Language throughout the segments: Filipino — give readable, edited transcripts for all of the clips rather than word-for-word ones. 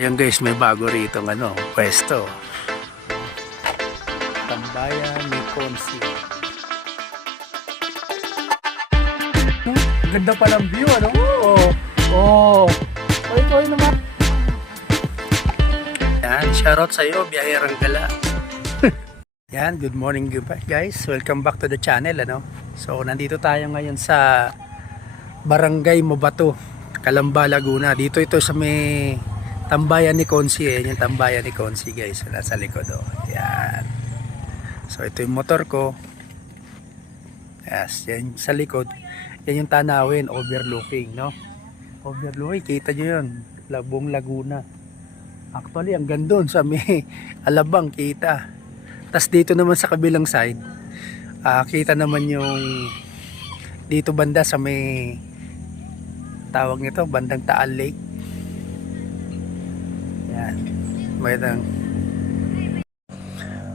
Ayan guys, may bago rito pwesto. Tambayan ni Consi. Ganda pa ng view, Oo. Oy naman. Yan, shoutout sa iyo, Biyahirang Gala. Yan, good morning guys. Welcome back to the channel, So, nandito tayo ngayon sa Barangay Mobato, Calamba, Laguna. Dito ito sa may tambayan ni Consi, yung tambayan ni Consi guys, nasa likod Yan. So ito yung motor ko. Yes, yan sa likod. Yan yung tanawin, overlooking, Overlooking, kita nyo yun, Labong Laguna. Actually, ang gandun sa may Alabang, kita. Tas dito naman sa kabilang side, kita naman yung dito banda sa may tawag nito, bandang Taal Lake. Yan.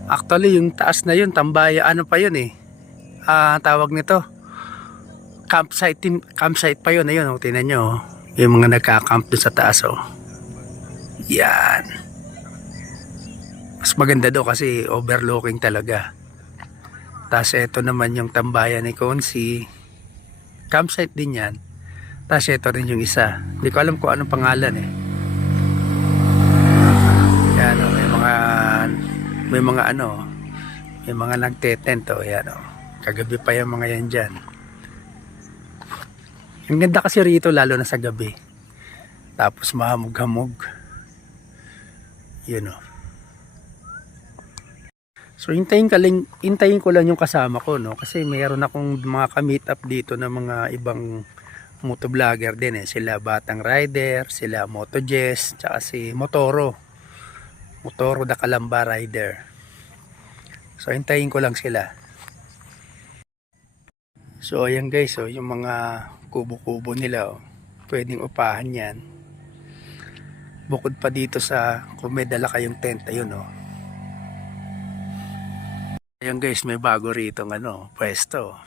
Actually, yung taas na yun, tambaya, pa yun tawag nito, campsite pa yun. Ayun, tingnan nyo, yung mga nagka-camp dun sa taas, Yan. Mas maganda daw kasi overlooking talaga. Tapos ito naman yung tambayan ni Consi. Campsite din yan. Tapos ito rin yung isa. Hindi ko alam kung anong pangalan Yan, may mga nagtetent yan kagabi pa yung mga yan dyan. Ang ganda kasi rito lalo na sa gabi, tapos mahamog-hamog yun So hintayin ko lang yung kasama ko kasi mayroon akong mga ka-meet up dito na mga ibang motovlogger din sila Batang Rider, sila Motojess, tsaka si Motoro da Calamba Rider. So hintayin ko lang sila. So ayan guys, yung mga kubo-kubo nila pwedeng upahan yan. Bukod pa dito sa kung may dala kayong tent, ayun Ayan guys, may bago rito pwesto.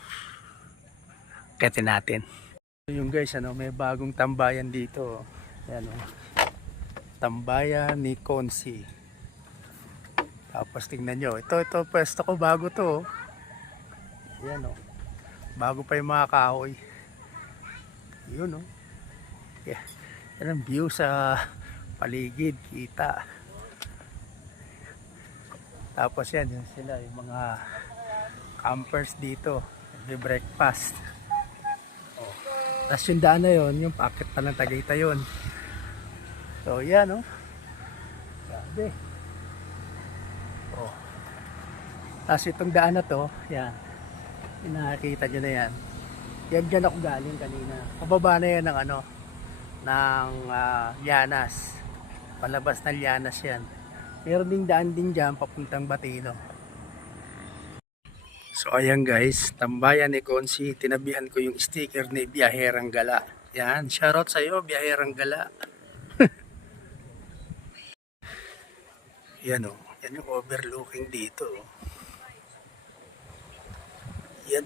Kayatin natin. Yung guys, may bagong tambayan dito. Ayan tambayan ni Consi. Tapos tingnan nyo, ito pwesto ko, bago to Ayan bago pa yung mga kahoy. Yun yeah. Yan ang view sa paligid, kita. Tapos yan sila yung mga campers dito, may breakfast. Tapos yung daan na yun, yung packet pa ng Tagaytay yun. So yan grabe. Tapos itong daan na to, yan, nakikita nyo na yan. Yan dyan ako galing kanina. Pababa na yan ng ng Llanas. Palabas ng Llanas yan. Meron ding daan din dyan papuntang Batino. So ayan guys, tambayan ni Consi. Tinabihan ko yung sticker ni Biyahirang Gala. Yan, shoutout sa iyo, Biyahirang Gala. Yan yan yung overlooking dito. Yan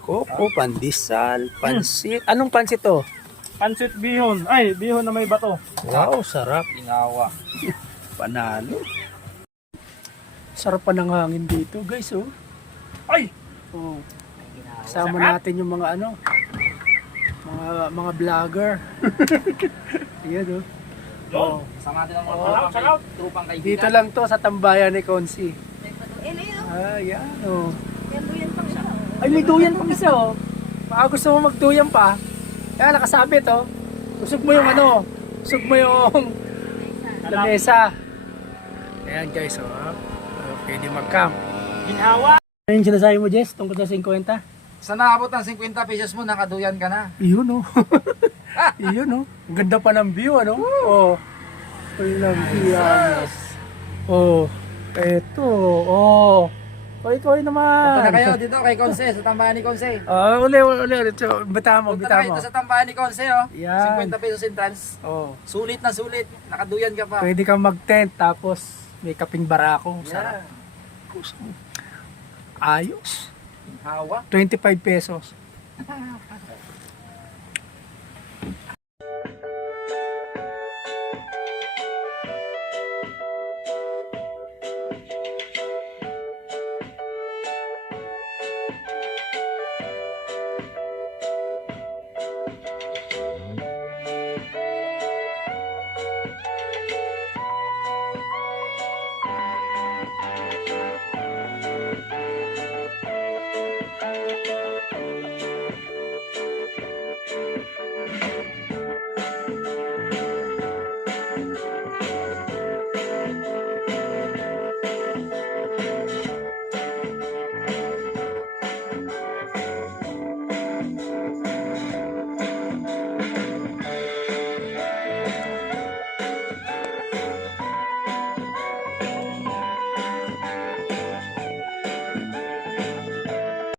Koko, pandesal, pansit. Anong pansit to? Pansit bihon. Ay, bihon na may bato. Wow, sarap. Inawa. Panalo. Sarap pa ng hangin dito, guys, Ay! Kasama natin yung mga mga vlogger. Ayan Sama natin ang mga trupang kaibigan. Dito lang to sa tambayan ni Consi. Yan Ay, may duyan pang isa Baka gusto mo magduyan pa. Kaya nakasabit Usog mo yung usog mo yung lamesa. Ayan guys, pwede mag-camp. Ginawa! Ano yung sinasabi mo, Jess, tungkol sa 50? Sa naabot ng 50 pesos mo, nakaduyan ka na. Iyon Iyon Ang ganda pa ng view, Ayun lang, yes. Eto, Koy naman. Punta na kayo dito kay Conce, sa tambahan ni Conce. Uli. So, bita mo. Punta na kayo dito sa tambahan ni Conce, oh. Yan. 50 pesos entrance. Oh. Sulit na sulit. Nakaduyan ka pa. Pwede kang mag-tent tapos may kaping barako. Sarap. Yeah. Ayos. Hawa. 25 pesos.